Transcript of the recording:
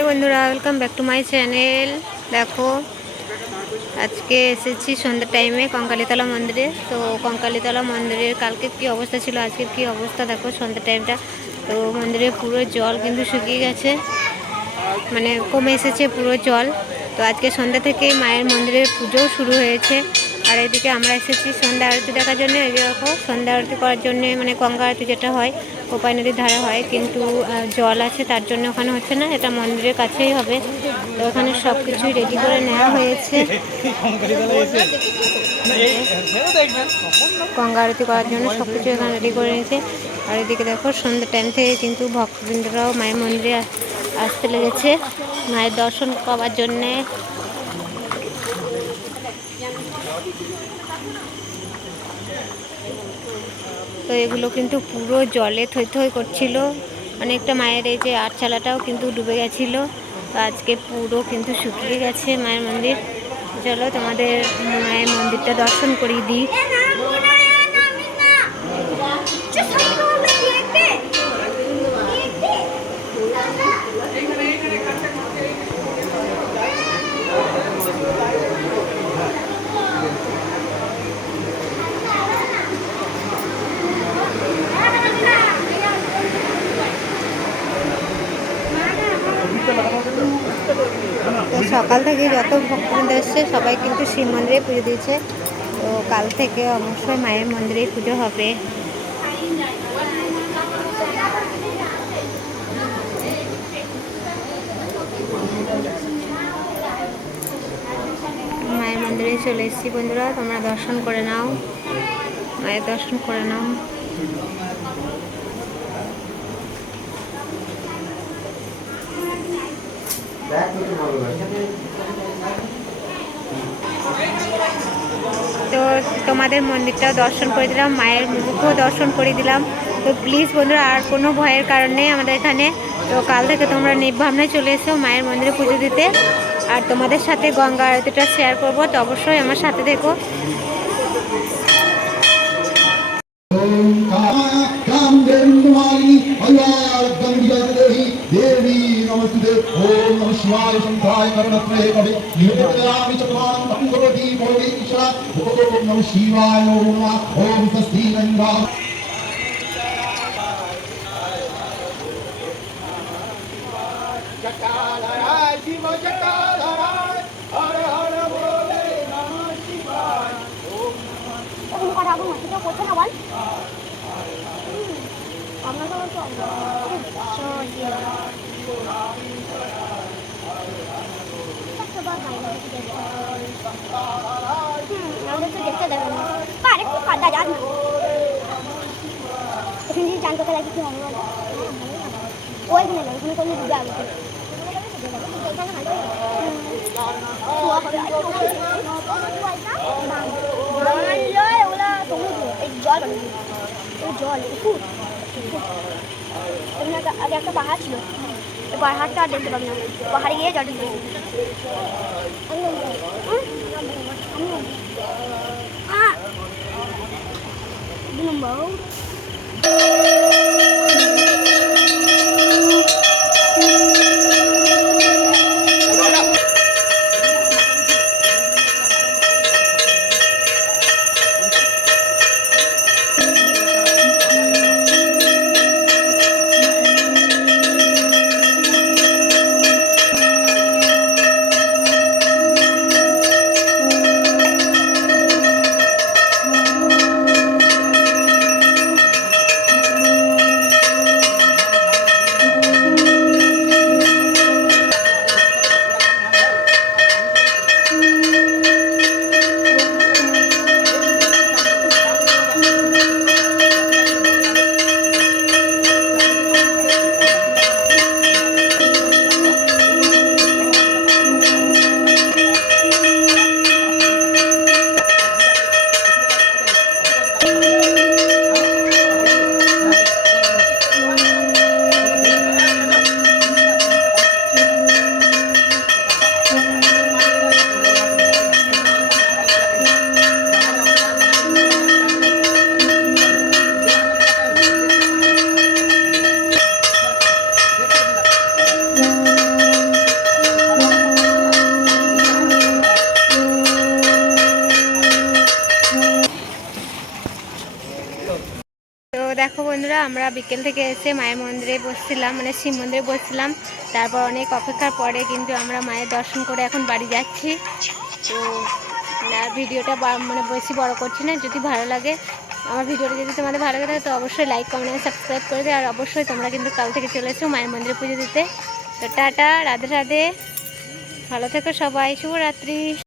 High বন্ধুরা, welcome back to my channel. দেখো আজকে এসেছি সন্ধ্যার টাইমে কঙ্কালীতলা মন্দিরে। তো কঙ্কালীতলা মন্দিরের কালকে কি অবস্থা ছিল, আজকের কি অবস্থা দেখো সন্ধ্যার টাইমটা। তো মন্দিরে পুরো জল কিন্তু শুকিয়ে গেছে, মানে কমে এসেছে পুরো জল। তো আজকে সন্ধ্যা থেকে মায়ের মন্দিরের পুজোও শুরু হয়েছে। আর এদিকে আমরা এসেছি সন্ধ্যা আরতি দেখার জন্য। এই যে দেখো সন্ধ্যা আরতি করার জন্য, মানে গঙ্গা আরতি যেটা হয় কোপাই নদীর ধারে হয়, কিন্তু জল আছে তার জন্য ওখানে হচ্ছে না, এটা মন্দিরের কাছেই হবে। তো ওখানে সব কিছুই রেডি করে নেওয়া হয়েছে গঙ্গা আরতি করার জন্য, সব কিছু এখানে রেডি করে নিয়েছে। আর এদিকে দেখো সন্ধ্যা টাইম থেকে কিন্তু ভক্তবৃন্দরাও মায়ের মন্দিরে আসতে লেগেছে মায়ের দর্শন পাওয়ার জন্যে। তো এগুলো কিন্তু পুরো জলে থই থই করছিল, অনেকটা মায়ের এই যে আটচালাটাও কিন্তু ডুবে গেছিলো। তো আজকে পুরো কিন্তু শুকিয়ে গেছে মায়ের মন্দির। চলো তোমাদের মায়ের মন্দিরটা দর্শন করিয়ে দিই। তো সকাল থেকে যত ভক্তবৃন্দ এসছে সবাই কিন্তু শিব মন্দিরে পুজো দিয়েছে। তো কাল থেকে অবশ্যই মায়ের মন্দিরেই পুজো হবে। মায়ের মন্দিরে চলে এসেছি বন্ধুরা, তোমরা দর্শন করে নাও, মায়ের দর্শন করে নাও। তো তোমাদের মন্দিরটাও দর্শন করে দিলাম, মায়ের মুখও দর্শন করে দিলাম। তো প্লিজ বন্ধুরা, আর কোনো ভয়ের কারণ নেই আমাদের এখানে। তো কাল থেকে তোমরা নির্ভাবনায় চলে এসো মায়ের মন্দিরে পুজো দিতে। আর তোমাদের সাথে গঙ্গা আরতিটা শেয়ার করবো, তো অবশ্যই আমার সাথে দেখো। देवी नमस्ते ओम नमः शिवाय शंकराय करुणत्रये कवि निवेदयामि चक्रवाणं भंगवती भोगीशा ओम नमः शिवाय ओम स्वस्ति गंगा जटाधराय शिव जटाधराय हर हर बोले नमः शिवाय ओम नमः কথা বল না কথা না বল আমরা তো দেখতে দেবে না পারে খুব কাদা যান না এখানে জানতে পারে কিছু হবে বলো ওইখানে না ওখানে করলে ডুবে আসবে জল পুকুর আগে একটা পাহাড় ছিল, পাহাড়টা আর দেখতে পাবি না, পাহাড়ে গিয়ে জল ঢুকে দেখো বন্ধুরা, আমরা বিকেল থেকে এসে মায়ের মন্দিরে বসছিলাম, মানে শিব মন্দিরে বসছিলাম। তারপর অনেক অপেক্ষার পরে কিন্তু আমরা মায়ের দর্শন করে এখন বাড়ি যাচ্ছি। তো আর ভিডিওটা মানে বেশি বড় করছি না। যদি ভালো লাগে আমার ভিডিওটা, যদি তোমাদের ভালো লাগে তো অবশ্যই লাইক কমেন্ট সাবস্ক্রাইব করে দিও। আর অবশ্যই তোমরা কিন্তু কাল থেকে চলে এসো মায়ের মন্দিরে পুজো দিতে। তো টাটা, রাধে রাধে, ভালো থেকো সবাই, শুভরাত্রি।